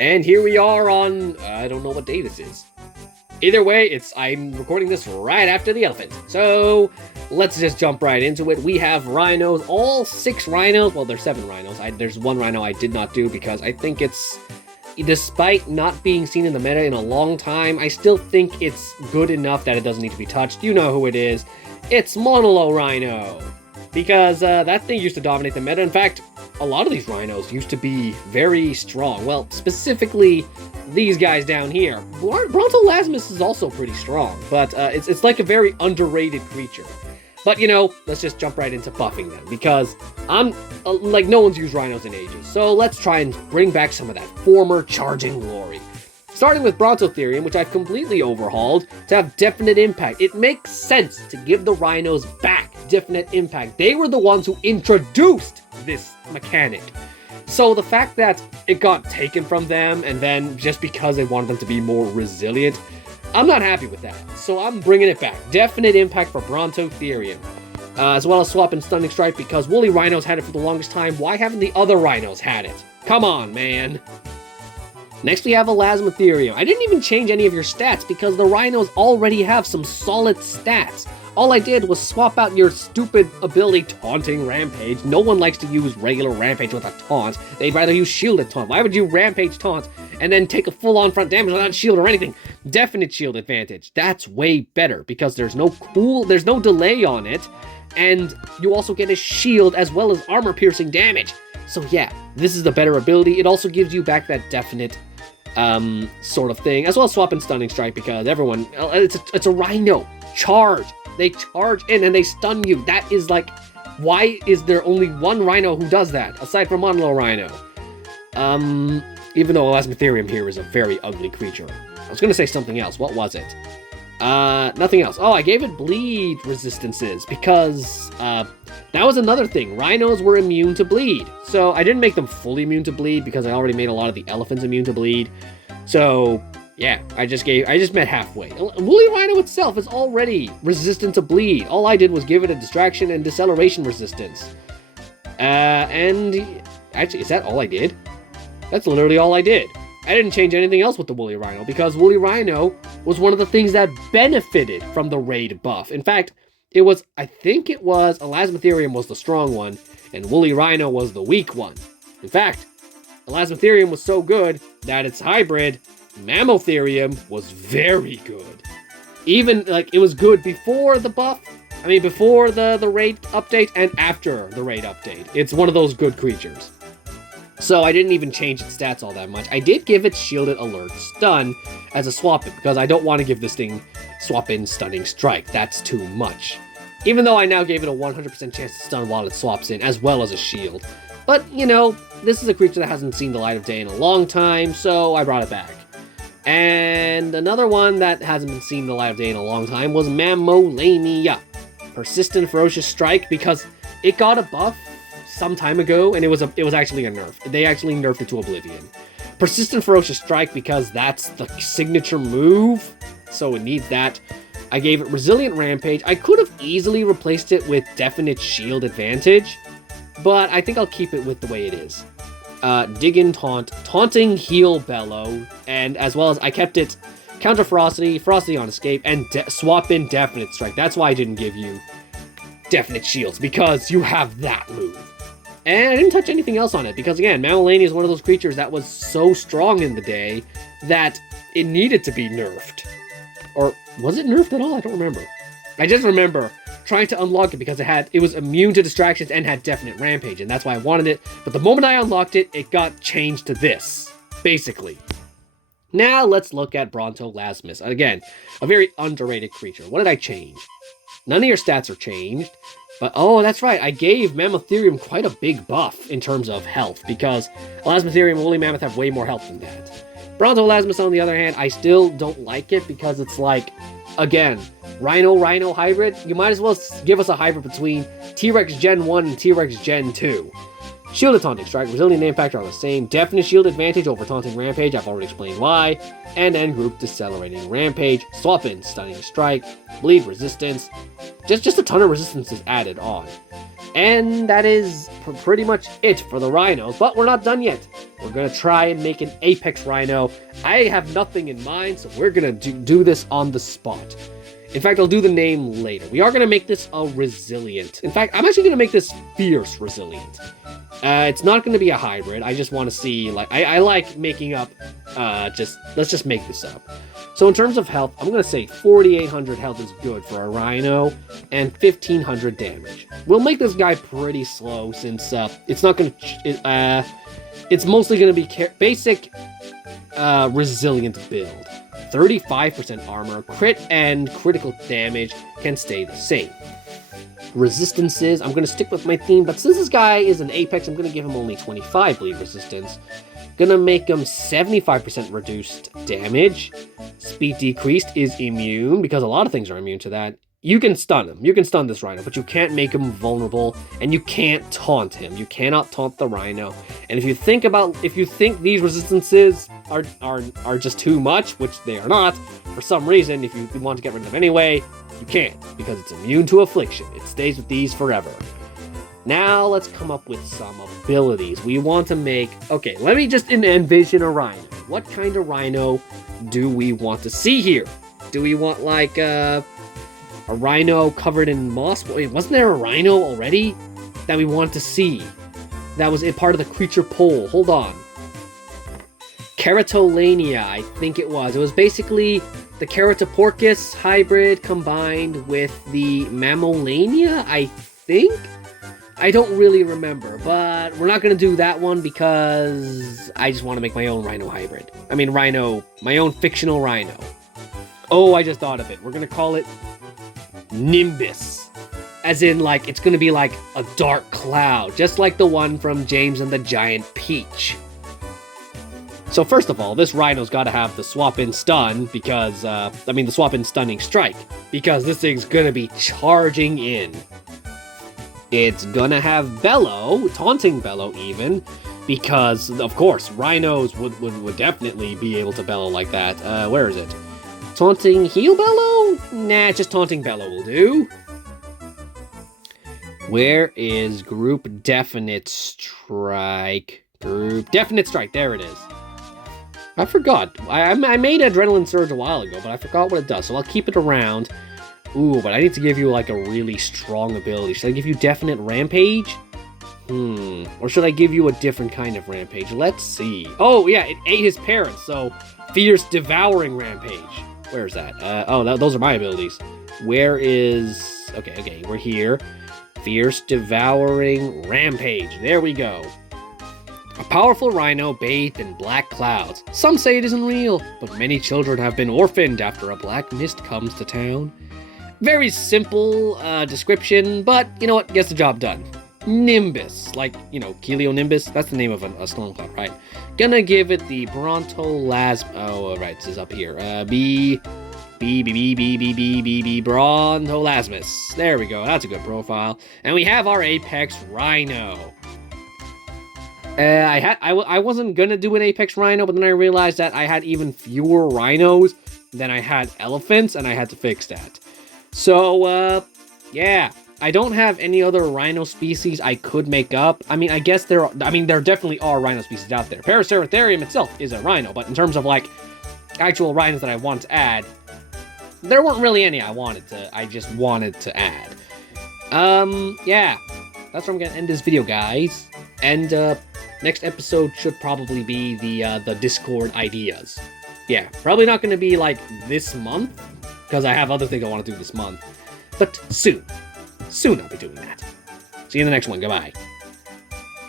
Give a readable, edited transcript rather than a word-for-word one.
And here we are on, I don't know what day this is. Either way, I'm recording this right after the elephant. So let's just jump right into it. We have rhinos, all 6 rhinos. Well, there's 7 rhinos. There's 1 rhino I did not do because I think it's, despite not being seen in the meta in a long time, I still think it's good enough that it doesn't need to be touched. You know who it is. It's ONLY Rhino. Because that thing used to dominate the meta. In fact, a lot of these rhinos used to be very strong. Well, specifically these guys down here. Brontolasmus is also pretty strong, but it's like a very underrated creature. But, you know, let's just jump right into buffing them, because I'm, like, no one's used rhinos in ages. So let's try and bring back some of that former charging glory. Starting with Brontolasmus, which I've completely overhauled to have definite impact. It makes sense to give the rhinos back definite impact. They were the ones who introduced this mechanic. So the fact that it got taken from them, and then just because they wanted them to be more resilient, I'm not happy with that. So I'm bringing it back. Definite impact for Brontolasmus. As well as Swap and Stunning Strike, because Wooly Rhinos had it for the longest time. Why haven't the other rhinos had it? Come on, man. Next we have Elasmotherium. I didn't even change any of your stats because the rhinos already have some solid stats. All I did was swap out your stupid ability, Taunting Rampage. No one likes to use regular Rampage with a taunt. They'd rather use Shielded Taunt. Why would you Rampage Taunt and then take a full-on front damage without shield or anything? Definite shield advantage. That's way better because there's no delay on it, and you also get a shield as well as armor-piercing damage. So yeah, this is the better ability. It also gives you back that definite sort of thing, as well as Swap and Stunning Strike, because everyone, it's a rhino. Charge. They charge in and they stun you. That is like, why is there only 1 rhino who does that, aside from ONLY Rhino? Even though Elasmotherium here is a very ugly creature. I was gonna say something else. What was it? Nothing else. Oh, I gave it bleed resistances, because, that was another thing. Rhinos were immune to bleed. So I didn't make them fully immune to bleed because I already made a lot of the elephants immune to bleed. So yeah, I just met halfway. Wooly Rhino itself is already resistant to bleed. All I did was give it a distraction and deceleration resistance. And actually, is that all I did? That's literally all I did. I didn't change anything else with the Wooly Rhino because Wooly Rhino was one of the things that benefited from the raid buff. In fact, I think it was Elasmotherium was the strong one, and Wooly Rhino was the weak one. In fact, Elasmotherium was so good that its hybrid, Mammolania, was very good. Even, like, it was good before the buff, before the raid update, and after the raid update. It's one of those good creatures. So I didn't even change its stats all that much. I did give it Shielded Alert Stun as a swap in, because I don't want to give this thing Swap in Stunning Strike. That's too much. Even though I now gave it a 100% chance to stun while it swaps in, as well as a shield. But, you know, this is a creature that hasn't seen the light of day in a long time, so I brought it back. And another one that hasn't been seen the light of day in a long time was Mammolania. Persistent Ferocious Strike, because it got a buff some time ago, and it was actually a nerf. They actually nerfed it to Oblivion. Persistent Ferocious Strike, because that's the signature move, so it needs that. I gave it Resilient Rampage. I could have easily replaced it with Definite Shield Advantage, but I think I'll keep it with the way it is. Dig in Taunt, Taunting Heal Bellow, and as well as I kept it Counter Ferocity, Ferocity on Escape, and Swap in Definite Strike. That's why I didn't give you Definite Shields, because you have that move. And I didn't touch anything else on it, because again, Mammolania is one of those creatures that was so strong in the day that it needed to be nerfed. Or was it nerfed at all? I don't remember. I just remember trying to unlock it because it was immune to distractions and had definite rampage, and that's why I wanted it. But the moment I unlocked it, it got changed to this, basically. Now let's look at Brontolasmus. Again, a very underrated creature. What did I change? None of your stats are changed. But, oh, that's right, I gave Mammolania quite a big buff in terms of health, because Elasmotherium and Woolly Mammoth have way more health than that. Brontolasmus, on the other hand, I still don't like it, because it's like, again, Rhino hybrid, you might as well give us a hybrid between T-Rex Gen 1 and T-Rex Gen 2. Shielded Taunting Strike, Resilient Impact are the same. Definite Shield Advantage over Taunting Rampage, I've already explained why. And End Group Decelerating Rampage, Swap in Stunning Strike, Bleed Resistance. Just a ton of resistance is added on. And that is pretty much it for the rhinos, but we're not done yet. We're gonna try and make an apex rhino. I have nothing in mind, so we're gonna do this on the spot. In fact, I'll do the name later. We are gonna make this a resilient. In fact, I'm actually gonna make this fierce resilient. It's not gonna be a hybrid. I just want to see, like, I like making up, let's just make this up. So in terms of health, I'm going to say 4,800 health is good for a rhino, and 1,500 damage. We'll make this guy pretty slow, since it's not going to, it's mostly going to be basic resilient build. 35% armor, crit and critical damage can stay the same. Resistances, I'm going to stick with my theme, but since this guy is an apex, I'm going to give him only 25 bleed resistance. Gonna make him 75% reduced damage. Speed decreased is immune, because a lot of things are immune to that. You can stun him. You can stun this rhino, but you can't make him vulnerable, and you can't taunt him. You cannot taunt the rhino. And if you think these resistances are just too much, which they are not, for some reason, if you want to get rid of them anyway, you can't, because it's immune to affliction. It stays with these forever. Now let's come up with some abilities. We want to make... Okay, let me just envision a rhino. What kind of rhino do we want to see here? Do we want, like, a rhino covered in moss? Wait, wasn't there a rhino already that we want to see? That was a part of the creature poll. Hold on. Keratolania, I think it was. It was basically the Keratoporcus hybrid combined with the Mammolania, I think? I don't really remember, but we're not going to do that one because I just want to make my own rhino hybrid. I mean, rhino, my own fictional rhino. Oh, I just thought of it. We're going to call it Nimbus. As in, like, it's going to be like a dark cloud, just like the one from James and the Giant Peach. So first of all, this rhino's got to have the swap-in stun because, the swap-in stunning strike, because this thing's going to be charging in. It's gonna have Bellow, Taunting Bellow even, because, of course, rhinos would definitely be able to bellow like that. Where is it? Taunting Heal Bellow? Nah, just Taunting Bellow will do. Where is Group Definite Strike? Group Definite Strike, there it is. I forgot. I made Adrenaline Surge a while ago, but I forgot what it does, so I'll keep it around. Ooh, but I need to give you, like, a really strong ability. Should I give you Definite Rampage? Or should I give you a different kind of Rampage? Let's see. Oh, yeah, it ate his parents, so Fierce Devouring Rampage. Where is that? Those are my abilities. Where is... Okay, we're here. Fierce Devouring Rampage. There we go. A powerful rhino bathed in black clouds. Some say it isn't real, but many children have been orphaned after a black mist comes to town. Very simple description, but you know what? Gets the job done. Nimbus, like, Chelionimbus. That's the name of a storm cloud, right? Gonna give it the Brontolasmus. Oh, right, this is up here. Brontolasmus. There we go. That's a good profile. And we have our Apex Rhino. I wasn't gonna do an Apex Rhino, but then I realized that I had even fewer rhinos than I had elephants, and I had to fix that. So, yeah, I don't have any other rhino species I could make up. I mean, I guess there definitely are rhino species out there. Paraceritherium itself is a rhino, but in terms of, like, actual rhinos that I want to add, there weren't really any I just wanted to add. Yeah, that's where I'm gonna end this video, guys. And, next episode should probably be the Discord ideas. Yeah, probably not gonna be, like, this month, because I have other things I want to do this month. But soon. Soon I'll be doing that. See you in the next one. Goodbye.